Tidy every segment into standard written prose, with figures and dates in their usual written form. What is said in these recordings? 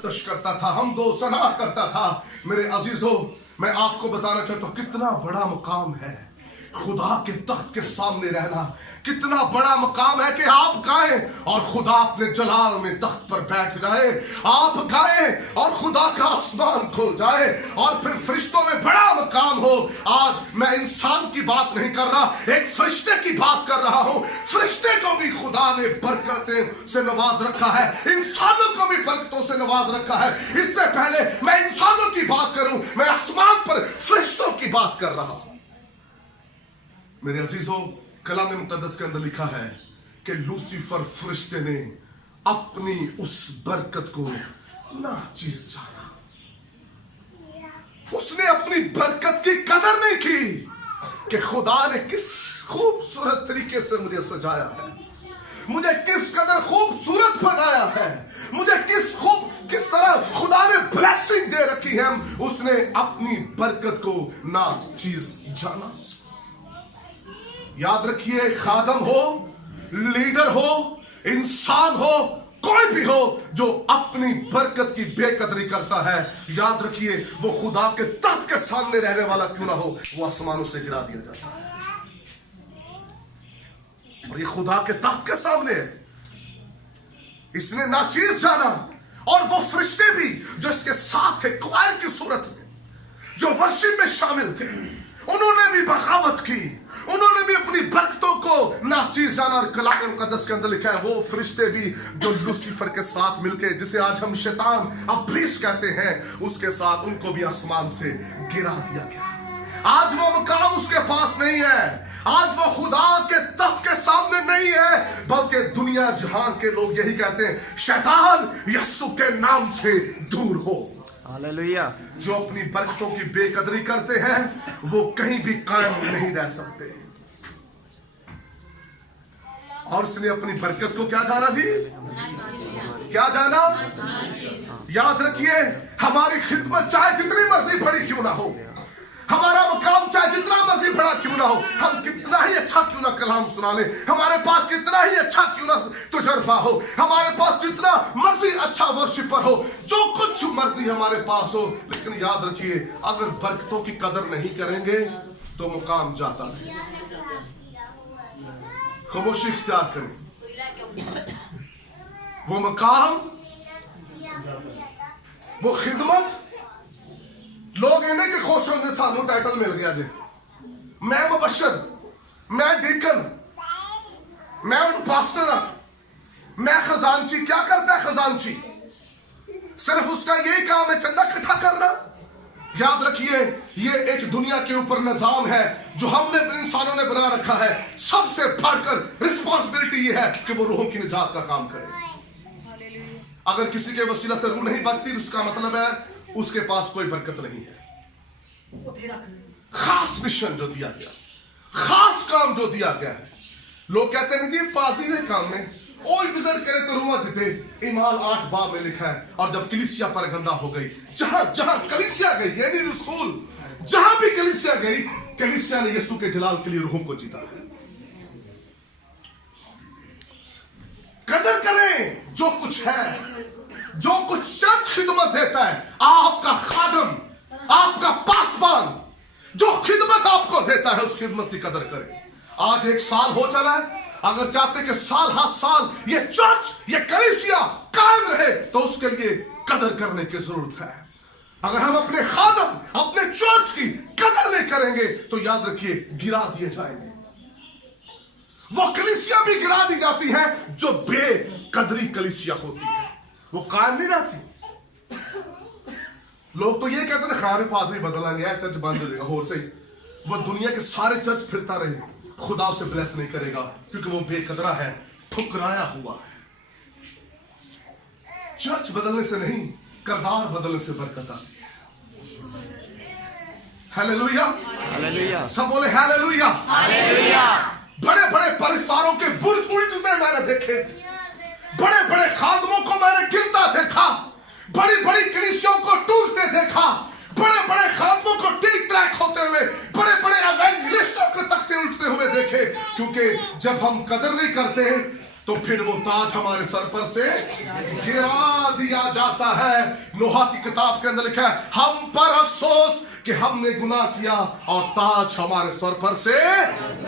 तफ्तश करता था, हम दो सना करता था। मेरे अजीजों, मैं आपको बताना चाहता हूं कितना बड़ा मुकाम है खुदा के तख्त के सामने रहना। कितना बड़ा मुकाम है कि आप गाएं और खुदा अपने जलाल में तख्त पर बैठ जाए। आप गाएं और खुदा का आसमान खुल जाए और फिर फरिश्तों में बड़ा मुकाम हो। आज मैं इंसान की बात नहीं कर रहा, एक फरिश्ते की बात कर रहा हूं। फरिश्ते को भी खुदा ने बरकतें से नवाज रखा है, इंसानों को भी बरकतों से नवाज रखा है। इससे पहले मैं इंसानों की बात करूं, मैं आसमान पर फरिश्तों की बात कर रहा हूं। मेरे अजीजों, कलाम मुक़द्दस के अंदर लिखा है कि लूसीफर फरिश्ते ने अपनी उस बरकत को नाचीज जाना। उसने अपनी बरकत की कदर नहीं की कि खुदा ने किस खूबसूरत तरीके से मुझे सजाया है, मुझे किस कदर खूबसूरत बनाया है, मुझे किस तरह खुदा ने ब्लेसिंग दे रखी है। उसने अपनी बरकत को नाचीज जाना। याद रखिए, खादम हो, लीडर हो, इंसान हो, कोई भी हो जो अपनी बरकत की बेकदरी करता है, याद रखिए वो खुदा के तख्त के सामने रहने वाला क्यों ना हो, वो आसमानों से गिरा दिया जाता है। और ये खुदा के तख्त के सामने है, इसने नाचीज जाना। और वो फरिश्ते भी जो इसके साथ थे, क्वायर की सूरत में, जो वर्शिप में शामिल थे, उन्होंने भी बगावत की, उन्होंने भी अपनी बरकतों को नाचीज जाना। और कलाम मुक़द्दस के अंदर लिखा है वो फरिश्ते भी जो लूसीफर के साथ मिलके, जिसे आज हम शैतान इब्लीस कहते हैं, उसके साथ उनको भी आसमान से गिरा दिया गया। आज वो मुकाम उसके पास नहीं है, आज वो खुदा के तख्त के सामने नहीं है, बल्कि दुनिया जहां के लोग यही कहते हैं, शैतान यीशु के नाम से दूर हो। हालेलुया। जो अपनी बरकतों की बेकदरी करते हैं वो कहीं भी कायम नहीं रह सकते। और उसने अपनी बरकत को क्या जाना जी? क्या जाना? याद रखिए, हमारी खिदमत चाहे जितनी मर्जी बड़ी क्यों ना हो, हमारा मुकाम चाहे जितना मर्जी बड़ा क्यों ना हो, हम कितना ही अच्छा क्यों ना कलाम सुना ले, हमारे पास कितना ही अच्छा क्यों ना तजुर्बा हो, हमारे पास जितना मर्जी अच्छा वर्शिपर हो, जो कुछ मर्जी हमारे पास हो, लेकिन याद रखिए अगर बरकतों की कदर नहीं करेंगे तो मुकाम जाता है। खामोशी इख्तियार करें। वो मुकाम, वो खिदमत, लोग इन्हें के खुश होंगे सानू टाइटल मिल गया जी, मैं मुबशर, मैं डीकन, मैं पास्टर, मैं खजानची। क्या करता है खजानची? सिर्फ उसका यही काम है चंदा इकट्ठा करना। याद रखिए, ये एक दुनिया के ऊपर निजाम है जो हमने इंसानों ने बना रखा है। सबसे बढ़कर रिस्पॉन्सिबिलिटी ये है कि वो रूहों की निजात का काम करे। अगर किसी के वसीला से रूह नहीं बचती, उसका मतलब है उसके पास कोई बरकत नहीं है। खास मिशन जो दिया गया, खास काम जो दिया गया है। लोग कहते हैं जी पादरी ने काम में ओई विजिट करे तो रूह जिते। ईमान 8 बाब में लिखा है, और जब कलीसिया पर गंदा हो गई, जहां जहां कलीसिया गई, यानी रसूल जहां भी कलीसिया गई, कलीसिया ने यीशु के जलाल के लिए रूहों को जीता है। कदर करें जो कुछ है, जो कुछ चर्च खिदमत देता है, आपका खादम, आपका पासबान जो खिदमत आपको देता है, उस खिदमत की कदर करें। आज 1 साल हो चला है, अगर चाहते कि साल हर साल ये चर्च, ये कलीसिया कायम रहे, तो उसके लिए कदर करने की जरूरत है। अगर हम अपने खादम, अपने चर्च की कदर नहीं करेंगे तो याद रखिए गिरा दिए जाएंगे। वो कलीसिया भी गिरा दी जाती है जो बेकदरी कलीसिया होती है, वो कायम नहीं रहती। लोग तो ये कहते हैं खाने पादरी बदला नहीं है, चर्च बंद हो जाएगा। और सही, वो दुनिया के सारे चर्च फिरता रहे, खुदा उसे ब्लेस नहीं करेगा, क्योंकि वो बेकदरा है, ठुकराया हुआ है। चर्च बदलने से नहीं, किरदार बदलने से बरकत आती है। Hallelujah, hallelujah. सब बोले हालेलुया। हालेलुया। बड़े बड़े परिस्तारों के बुर्ज उल्टते मैंने देखे, बड़े बड़े खादमों को मैंने गिरता देखा, बड़ी बड़ी कलीसियाओं को टूटते देखा, बड़े बड़े खादमों को ठीक ट्रैक होते हुए, बड़े बड़े एवेंजलिस्टों के तख्ते उल्टते हुए देखे। क्योंकि जब हम कदर नहीं करते तो फिर वो ताज हमारे सर पर से गिरा दिया जाता है। नोहा की किताब के अंदर लिखा है, हम पर अफसोस कि हमने गुनाह किया और ताज हमारे सर पर से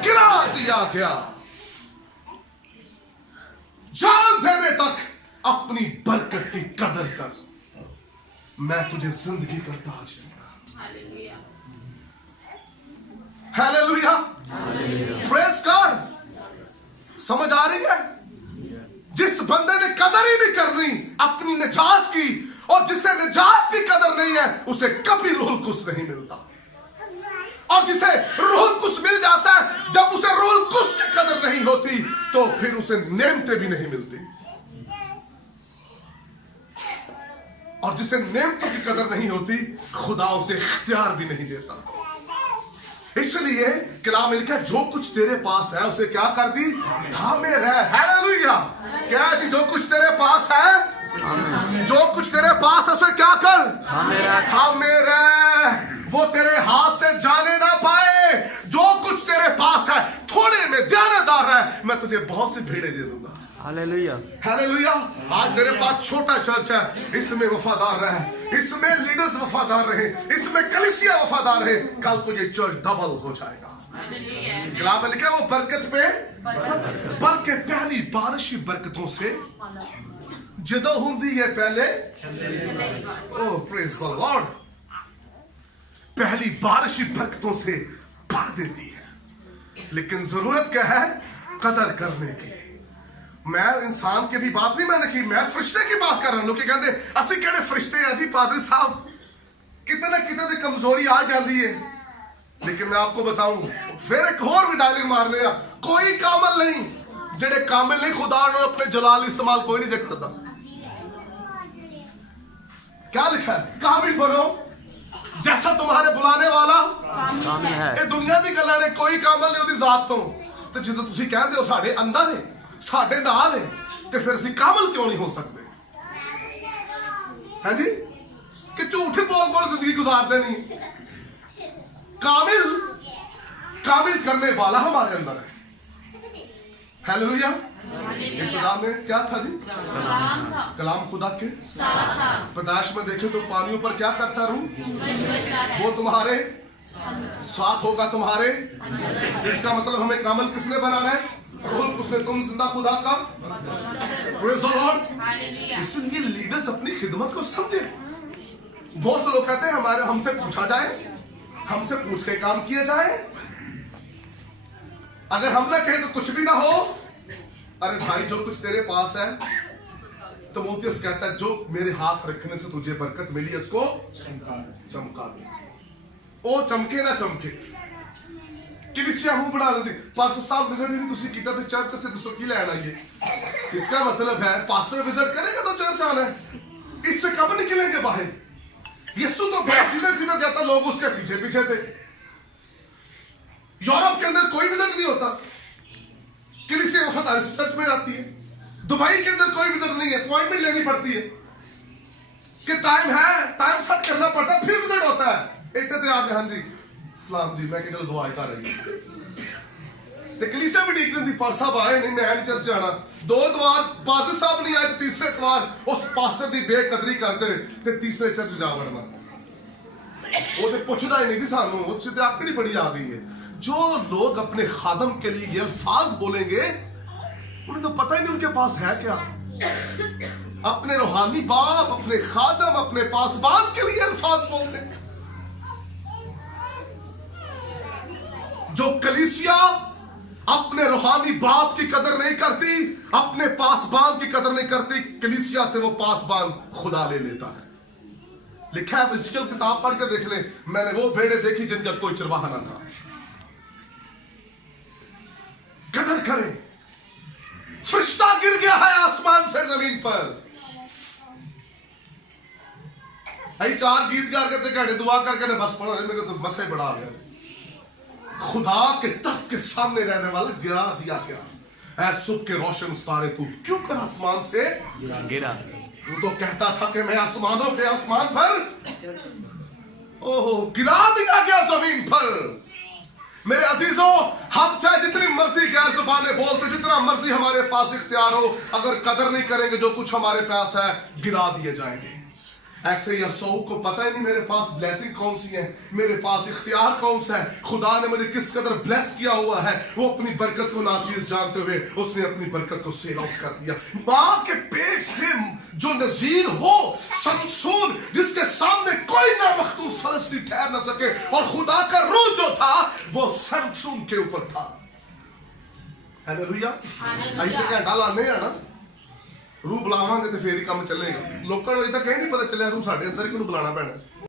गिरा दिया गया। जान देने तक अपनी बरकत की कदर कर, मैं तुझे जिंदगी का ताज दूंगा। Hallelujah, praise God. समझ आ रही है? जिस बंदे ने कदर ही नहीं करनी अपनी निजात की, और जिसे निजात की कदर नहीं है, उसे कभी रूहुल कुद्स नहीं मिलता। और जिसे रूहुल कुद्स मिल जाता है, जब उसे रूहुल कुद्स की कदर नहीं होती, तो फिर उसे नेमतें भी नहीं मिलती। और जिसे नेमतों की कदर नहीं होती, खुदा उसे इख्तियार भी नहीं देता। इसलिए कलाम में लिखा है, जो कुछ तेरे पास है उसे क्या कर दी, थामे रह। हालेलुया, क्या है जी? जो कुछ तेरे पास है, जो कुछ तेरे पास है उसे क्या कर, थामे रह। वो तेरे हाथ से जाने ना पाए। जो कुछ तेरे पास है, थोड़े में ध्यानदार है, मैं तुझे बहुत सी भेड़ें दे दूंगा। Hallelujah, hallelujah. आज तेरे पास छोटा चर्च है, इसमें वफादार रहे, इसमें लीडर्स वफादार रहे, इसमें कलीसिया वफादार रहे, कल को ये चर्च डबल हो जाएगा। कलाम में लिखा है, वो बरकत पे बल्कि पहली बारिशी बरकतों से जदों हुंदी है पहले, ओह प्रेज द लॉर्ड, पहली बारिशी बरकतों से भर देती है। लेकिन जरूरत क्या है, कदर करने की। मैं इंसान की भी बात नहीं मैंने की, मैं फरिश्ते की बात कर रहा हूं। लोग कहते असि केड़े फरिश्ते हैं जी पादरी साहब, कितने कितने दी कमजोरी आ जाती है। लेकिन मैं आपको बताऊं, फिर एक और भी डायलॉग मार लिया, कोई कामल नहीं, जेड़े कामिल नहीं, खुदा ने अपने जलाल इस्तेमाल कोई नहीं करता। क्या लिखा है, कामिल बनो जैसा तुम्हारे बुलाने वाला कामिल है। ये दुनिया की गल्लां ने, कोई कामल नहीं उहदी जात तो जो तुसी कहते हो साडे अंदर है, साडे नाल है, तो फिर असीं कामल क्यों नहीं हो सकते? है जी, कि झूठ बोल बोल जिंदगी गुजारते नहीं। कामिल कामिल करने वाला हमारे अंदर है। हालेलुया। इब्तिदा में क्या था जी, कलाम खुदा के पैदाइश में देखे तो पानियों पर क्या करता रहूं, वो तुम्हारे साथ होगा तुम्हारे। इसका मतलब हमें कामिल किसने बनाना है, रूहुल कुद्स ने। तुम जिंदा खुदा का, प्रेज़ द लॉर्ड। इसलिए लीडर्स अपनी खिदमत को समझे। बहुत से लोग कहते हैं हमारे हमसे पूछा जाए, हमसे पूछ के काम किया जाए, अगर हम ना कहें तो कुछ भी ना हो। अरे भाई, जो कुछ तेरे पास है, तो मोतियस कहता है, जो मेरे हाथ रखने से तुझे बरकत मिली इसको चमका दे। ओ चमके ना चमके, कलीसिया मुंह बना लेती। पास्टर साहब विजिट नहीं तुसी कीता ते चर्च से दसो की लैन आइए। इसका मतलब है पास्टर विजिट करेगा तो चर्च आना है। इससे कब निकलेंगे बाहर? यीशु तो जिधर जिधर जाता लोग उसके पीछे पीछे थे। यूरोप के अंदर कोई विजिट नहीं होता, कलीसिया वफादारी से चर्च में आती है। दुबई के अंदर कोई विजिट नहीं है, अपॉइंटमेंट लेनी पड़ती है कि टाइम है, टाइम सेट करना पड़ता है, फिर विजिट होता है। इतने आज हाँ जी सलाम जी, मैं चलो दुआ कर रही ते कलीसिया भी ठीक नहीं, पास्टर साहब आए नहीं, मैं नहीं चर्च जाना। 2 द्वार पादरी साहब नहीं आए, तीसरे द्वार उस पास्टर की बेकदरी करते ते तीसरे चर्च जा वड़ना। वो तो पुछदा ही नहीं सानू, उससे आकड़ी बड़ी आ गई है। जो लोग अपने खादम के लिए ये अल्फाज बोलेंगे, उन्हें तो पता ही नहीं उनके पास है क्या। अपने रूहानी बाप, अपने खादम, अपने पासबान के लिए अल्फाज बोलते। जो कलीसिया अपने रूहानी बाप की कदर नहीं करती, अपने पासबान की कदर नहीं करती, कलीसिया से वो पासबान खुदा ले लेता है। लिखा है, इस्किल किताब पढ़ के देख ले, मैंने वो भेड़े देखी जिनका कोई चरवाहा ना था। कदर करें। फरिश्ता गिर गया है आसमान से जमीन पर। आई 4 गीत गा करते घंटे दुआ करके बस पढ़ा, मेरे तो मसे बड़ा आ गया। खुदा के तख्त के सामने रहने वाला गिरा दिया गया। ऐ सुबह के रोशन सितारे तू क्यों कर आसमान से गिरा। तू तो कहता था कि मैं आसमानों पे आसमान पर, ओहो गिरा दिया गया जमीन पर। मेरे अजीजों, हम चाहे जितनी मर्जी गैर जुबानें बोलते, जितना मर्जी हमारे पास इख्तियार हो, अगर कदर नहीं करेंगे जो कुछ हमारे पास है, गिरा दिए जाएंगे। ऐसे यसऊ को पता ही नहीं मेरे पास ब्लेसिंग कौन सी है, मेरे पास इख्तियार कौन सा है, खुदा ने मुझे किस कदर ब्लेस किया हुआ है। वो अपनी बरकत को नाचीज जानते हुए उसने अपनी बरकत को सेल आउट कर दिया। मां के पेट से जो नजीर हो, समसून, जिसके सामने कोई ना मखतूम फलस्ती ठहर ना सके, और खुदा का रूह जो था वो समसून के ऊपर था। हालेलुया। अभी तक घंटा लाने है ना, रूह बुलावांगे तो फिर ही काम चलेगा। लोगों को अभी तक कहीं नहीं पता चलिया रूह साढ़े अंदर क्यों बुलाना पैना।